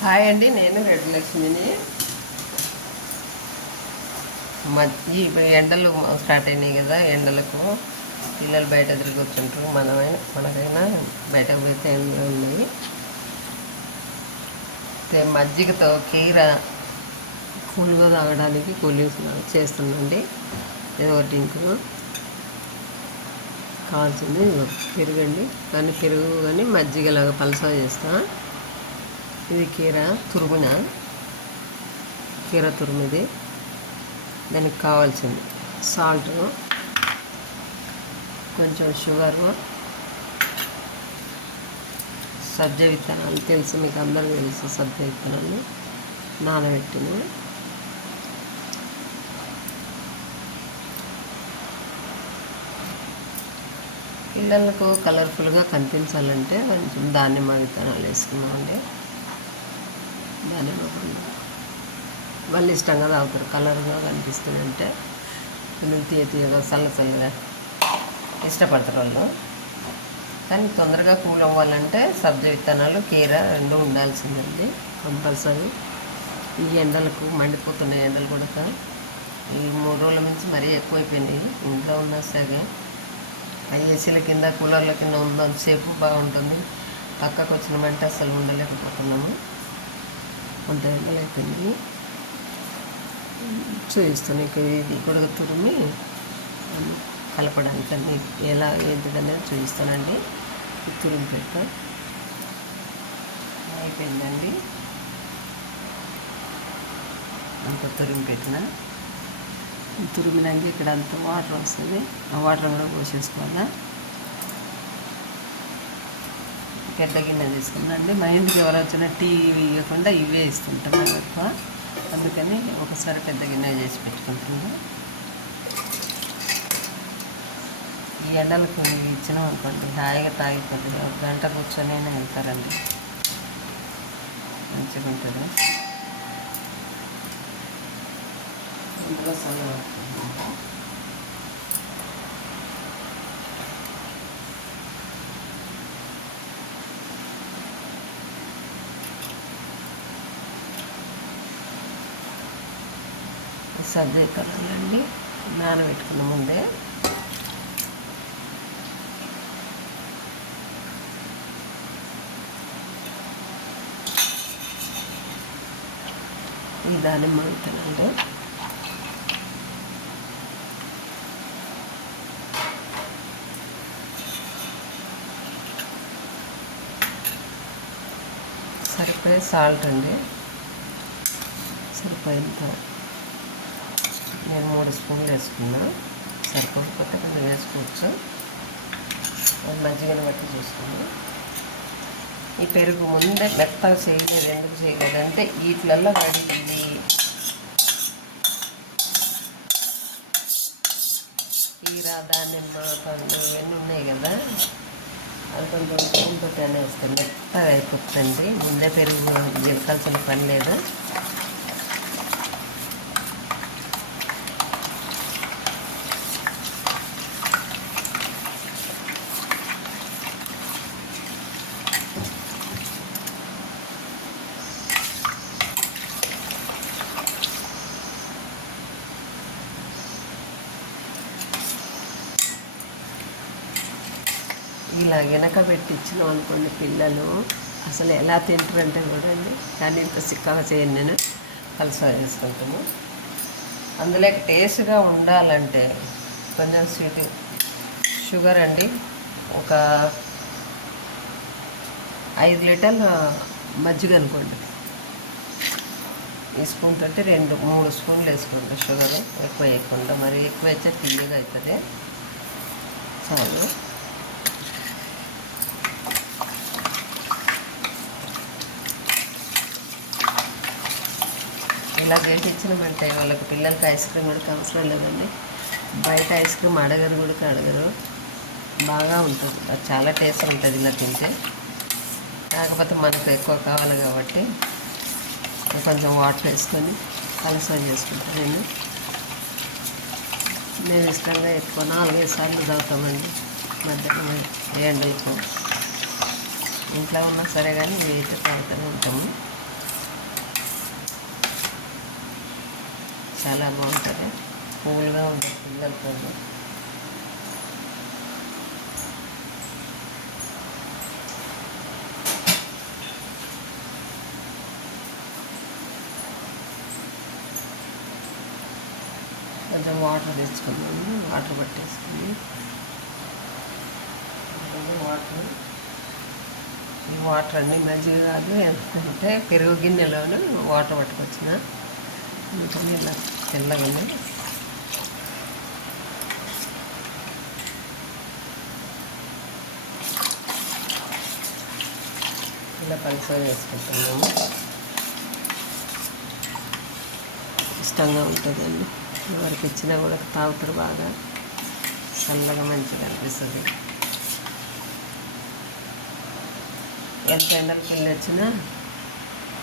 Hi అండి, నేను రెడ్డి లక్ష్మిని. ఇప్పుడు ఎండలు స్టార్ట్ అయినాయి కదా. ఎండలకు పిల్లలు బయట తిరిగి వచ్చుంటారు. మనకైనా బయటకు పోతే ఎండలు ఉన్నాయి. మజ్జిగతో కీర కూల్గా తాగడానికి కూలింగ్స్ చేస్తుందండి. ఏదో డ్రింక్ కావాల్సింది పెరుగండి, కానీ పెరుగు కానీ మజ్జిగలాగా పలసా చేస్తా. ఇది కీర తురుమిది. దానికి కావాల్సింది సాల్ట్, కొంచెం షుగరు, సబ్జ విత్తనాలు తెలుసు, మీకు అందరికీ తెలుసు. సబ్జ విత్తనాలు నానబెట్టిన పిల్లలకు కలర్ఫుల్గా కనిపించాలంటే కొంచెం దానిమ్మ విత్తనాలు వేసుకున్నామండి. దానిమ్మ వాళ్ళు ఇష్టంగా తాగుతారు, కలర్గా కనిపిస్తుందంటే. పిల్లలు తీయగా చల్లగా ఇష్టపడతారు వాళ్ళు. కానీ తొందరగా కూల్ అవ్వాలంటే సబ్జ విత్తనాలు, కీర రెండు ఉండాల్సిందండి కంపల్సరీ. ఈ ఎండలకు మండిపోతున్న ఎండలు కూడా ఈ 3 రోజుల నుంచి మరీ ఎక్కువైపోయినాయి. ఇంట్లో ఉన్న సరే ఏసీల కింద కూలర్ల కింద ఉన్నంతసేపు బాగుంటుంది. పక్కకు వచ్చినామంటే అసలు ఉండలేకపోతున్నాము, అంత ఎండలు అయిపోయింది. చూపిస్తాను ఇది కూడా తురిమి కలపడానికి అన్ని ఎలా ఏంటిదనేది చూపిస్తానండి. తురిమి పెట్ట అయిపోయిందండి. అంత తురిమి పెట్టిన తురిమినాక ఇక్కడ అంత వాటర్ వస్తుంది. ఆ వాటర్ కూడా పోసేసుకోవాలా. పెద్ద గిన్నె తీసుకుందండి. మా ఇంటికి ఎవరు వచ్చినా టీ ఇవ్వకుండా ఇవే ఇస్తుంటాం మేము ఎక్కువ. అందుకని ఒకసారి పెద్ద గిన్నె చేసి పెట్టుకుంటున్నాం. ఈ ఎండలకు ఇచ్చినాం అనుకోండి, హాయిగా తాగిపోతుంది. 1 గంట కూర్చొని వెళ్తారండి, మంచిగా ఉంటుంది. ఇందులో సబ్జ విత్తనాలండి నానబెట్టుకున్న ముందే. ఈ దానిమ్మ విత్తనాలు సరిపోయే సాల్ట్ అండి, సరిపోయేంత. నేను 3 స్పూన్లు వేసుకున్నా. సరిపోకపోతే కొంచెం వేసుకోవచ్చు, మజ్జిగను బట్టి చూసుకుని. ఈ పెరుగు ముందే మెత్తగా చేయలేదు. ఎందుకు చేయలేదంటే వీటిలలో ఇది కీర, దానిమ్మ పండు ఇవన్నీ ఉన్నాయి కదా, అది కొంచెం స్పూన్తో వేస్తే మెత్తగా అయిపోతుందండి. ముందే పెరుగు గెలకాల్సిన పని లేదు. ఇలా వెనక పెట్టించినాం అనుకోండి, పిల్లలు అసలు ఎలా తింటారంటే చూడండి. కానీ ఇంత సిక్కగా చేయను, నేను కలసా చేసుకుంటాను. అందులో టేస్ట్గా ఉండాలంటే కొంచెం షుగర్ అండి. ఒక 5 లీటర్ల మజ్జిగ అనుకోండి, ఈ స్పూన్ తోటి 2-3 స్పూన్లు వేసుకోండి షుగర్. ఎక్కువ వేయకుండా, మరి ఎక్కువ అయితే తీయగా అవుతుంది. చాలు. ఇలా చేసి ఇచ్చినామంటే వాళ్ళకి, పిల్లలకి ఐస్ క్రీమ్ కూడా అవసరం లేదండి. బయట ఐస్ క్రీమ్ అడగరు. బాగా ఉంటుంది, అది చాలా టేస్ట్ ఉంటుంది ఇలా తింటే. కాకపోతే మనకు ఎక్కువ కావాలి కాబట్టి కొంచెం వాటర్ వేసుకొని కలసా చేసుకుంటాను. నేను ఇష్టంగా ఎక్కువ 4-5 సార్లు తాగుతామండి మధ్యాహ్నం ఎండలకు. ఇంట్లో ఉన్నా సరే కానీ వేసి తాగుతూనే ఉంటాము. చాలా బాగుంటుంది, కూల్గా ఉంటుంది పిల్లలతో. కొంచెం వాటర్ తెచ్చుకున్నాము, వాటర్ పట్టేసుకుని వాటర్, ఈ వాటర్ అన్నీ మజ్జిగ కాదు అంటే పెరుగు గిన్నెలోనే వాటర్ పట్టుకొచ్చిన, ఇంకా ఇలా తెల్లగానే ఇలా పలుసగా వేసుకుంటున్నాము. ఇష్టంగా ఉంటుందండి, ఎవరికి ఇచ్చినా కూడా తాగుతారు, బాగా చల్లగా మంచిగా అనిపిస్తుంది. ఎంత ఎండలకి వెళ్ళి వచ్చినా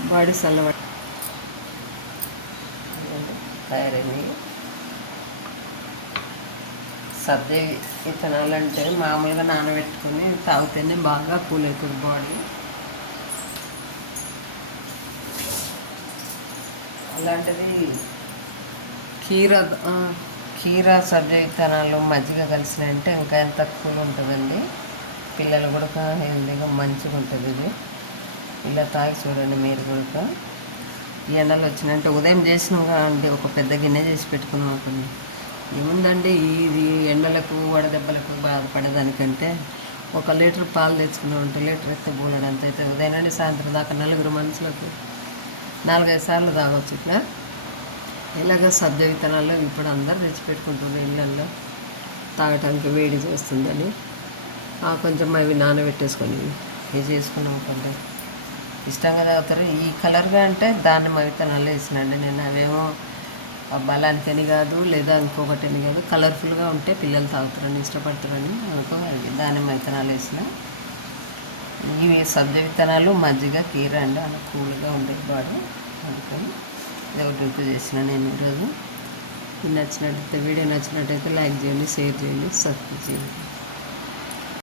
బాడీ చల్లబడి తయారైనవి. సబ్జా విత్తనాలు అంటే మామూలుగా నానబెట్టుకుని తాగితేనే బాగా కూల్ అవుతుంది బాడీ. అలాంటిది కీరా సబ్జా విత్తనాలు మజ్జిగ కలిసినాయంటే ఇంకా ఎంత కూల్ ఉంటుందండి. పిల్లలు కూడా హెల్దీగా మంచిగా ఉంటుంది. ఇది ఇలా తాగి చూడండి మీరు కూడా. ఈ ఎండలు వచ్చినాయంటే ఉదయం చేసినాం అండి, ఒక పెద్ద గిన్నె చేసి పెట్టుకున్నాం అనుకోండి. ఏముందండి, ఇది ఎండలకు వడదెబ్బలకు బాధపడేదానికంటే 1 లీటర్ పాలు తెచ్చుకున్నాం అంటే లీటర్ ఎత్తే బోలెడంత అయితే ఉదయం నుండి సాయంత్రం దాకా 4 మనుషులకు 4-5 సార్లు తాగొచ్చు. ఇట్లా ఇలాగ సబ్జా విత్తనాలు ఇప్పుడు అందరు తెచ్చిపెట్టుకుంటున్నారు ఇళ్ళల్లో, తాగటానికి వేడి చేస్తుందని. కొంచెం అవి నానబెట్టేసుకొని ఇది చేసుకున్నాం కొంచెం ఇష్టంగా తాగుతారు. ఈ కలర్గా అంటే దానిమ్మ విత్తనాలు వేసినండి నేను. అవేమో బలానికని కాదు, లేదా ఇంకొకటిని కాదు, కలర్ఫుల్గా ఉంటే పిల్లలు తాగుతారని ఇష్టపడతారని అనుకో దానిమ్మ విత్తనాలు వేసిన. ఇవి సబ్జా విత్తనాలు మజ్జిగ కీర అండి, అలా కూల్గా ఉండేది బాడీ, అందుకని ఇది ఒకటి చేసిన నేను ఈరోజు. నచ్చినట్టయితే వీడియో నచ్చినట్టయితే లైక్ చేయండి, షేర్ చేయండి, సబ్స్క్రైబ్ చేయండి.